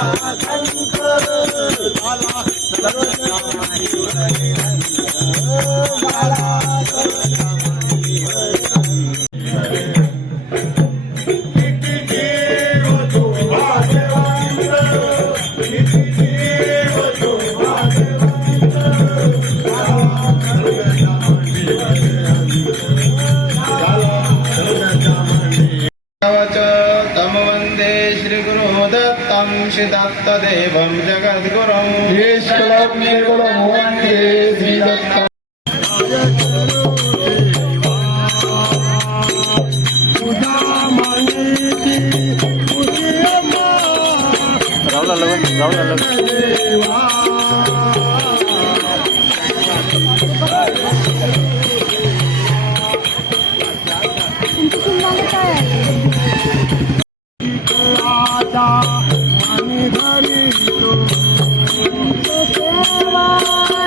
大山歌大喇叭 तत्तम सिदत्त देवं जगद्गुरुं निष्कलं निर्गुणं वन्दे श्रीदत्तम् रावला लगन रावला लगन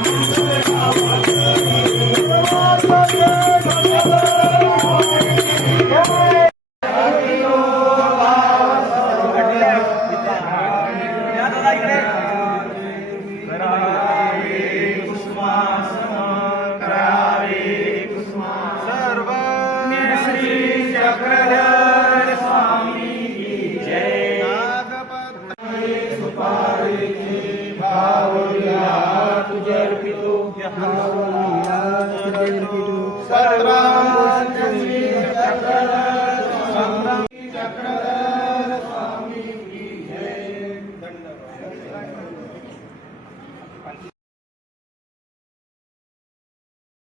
Música सर्वां